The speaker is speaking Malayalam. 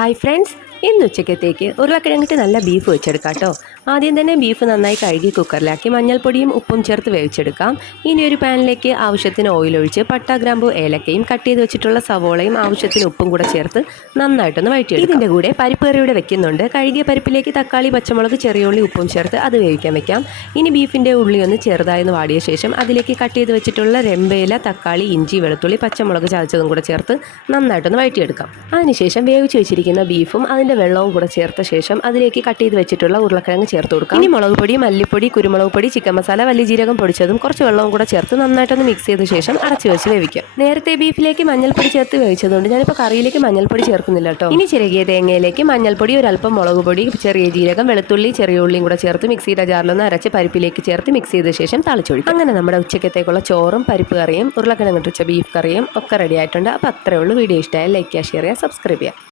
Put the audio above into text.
ഹായ് ഫ്രണ്ട്സ്, ഇന്ന് ഉച്ചക്കത്തേക്ക് ഉരുളക്കിഴങ്ങിട്ട് നല്ല ബീഫ് വെച്ചെടുക്കാം കേട്ടോ. ആദ്യം തന്നെ ബീഫ് നന്നായി കഴുകി കുക്കറിലാക്കി മഞ്ഞൾപ്പൊടിയും ഉപ്പും ചേർത്ത് വേവിച്ചെടുക്കാം. ഇനി ഒരു പാനിലേക്ക് ആവശ്യത്തിന് ഓയിൽ ഒഴിച്ച് പട്ട, ഗ്രാമ്പു, ഏലക്കയും കട്ട് ചെയ്ത് വെച്ചിട്ടുള്ള സവോളയും ആവശ്യത്തിന് ഉപ്പും കൂടെ ചേർത്ത് നന്നായിട്ടൊന്ന് വഴറ്റിയെടുക്കാം. ഇതിൻ്റെ കൂടെ പരിപ്പ് കറിയുടെ വെക്കുന്നുണ്ട്. കഴുകിയ പരിപ്പിലേക്ക് തക്കാളി, പച്ചമുളക്, ചെറിയുള്ളി, ഉപ്പും ചേർത്ത് അത് വേവിക്കാൻ വെക്കാം. ഇനി ബീഫിൻ്റെ ഉള്ളി ഒന്ന് ചെറുതായി വാടിയ ശേഷം അതിലേക്ക് കട്ട് ചെയ്ത് വെച്ചിട്ടുള്ള രമ്പയില, തക്കാളി, ഇഞ്ചി, വെളുത്തുള്ളി, പച്ചമുളക് ചതച്ചതും കൂടെ ചേർത്ത് നന്നായിട്ടൊന്ന് വഴറ്റിയെടുക്കാം. അതിനുശേഷം വേവിച്ച് വെച്ചിരിക്കുന്ന ബീഫും അതിൻ്റെ വെള്ളവും കൂടെ ചേർത്ത ശേഷം അതിലേക്ക് കട്ട് ചെയ്ത് വെച്ചിട്ടുള്ള ഉരുളക്കിഴങ്ങ് ചേർത്ത് കൊടുക്കാം. ഇനി മുളക് പൊടി, മല്ലിപ്പൊടി, കുരുമുളക് പൊടി, ചിക്കൻ മസാല, വലിയ ജീരകം പൊടിച്ചതും കുറച്ച് വെള്ളവും കൂടെ ചേർത്ത് നന്നായിട്ടൊന്ന് മിക്സ് ചെയ്ത ശേഷം അടച്ചു വെച്ച് വേവിക്കാം. നേരത്തെ ബീഫിലേക്ക് മഞ്ഞൾപ്പൊടി ചേർത്ത് വേവിച്ചതുകൊണ്ട് ഞാനിപ്പോൾ കറിയിലേക്ക് മഞ്ഞൾപ്പൊടി ചേർക്കുന്നില്ല കേട്ടോ. ഇനി ചിരകിയ തേങ്ങയിലേക്ക് മഞ്ഞൾപ്പൊടി, ഒരല്പം മുളക് പൊടി, ചെറിയ ജീരകം, വെളുത്തുള്ളി, ചെറിയ ഉള്ളിയും കൂടെ ചേർത്ത് മിക്സിയുടെ ജാറിലൊന്ന് അരച്ച് പരിപ്പിലേക്ക് ചേർത്ത് മിക്സ് ചെയ്ത ശേഷം തളിച്ചൊഴിക്കും. അങ്ങനെ നമ്മുടെ ഉച്ചക്കത്തേക്കുള്ള ചോറും പരിപ്പ് കറിയും ഉരുളക്കിഴങ്ങ് ഇട്ട ബീഫ് കറിയും ഒക്കെ റെഡി ആയിട്ടുണ്ട്. അപ്പോൾ അത്രേ ഉള്ളൂ. വീഡിയോ ഇഷ്ടമായ ലൈക്ക് ചെയ്യുക, ഷെയർ ചെയ്യുക, സബ്സ്ക്രൈബ് ചെയ്യുക.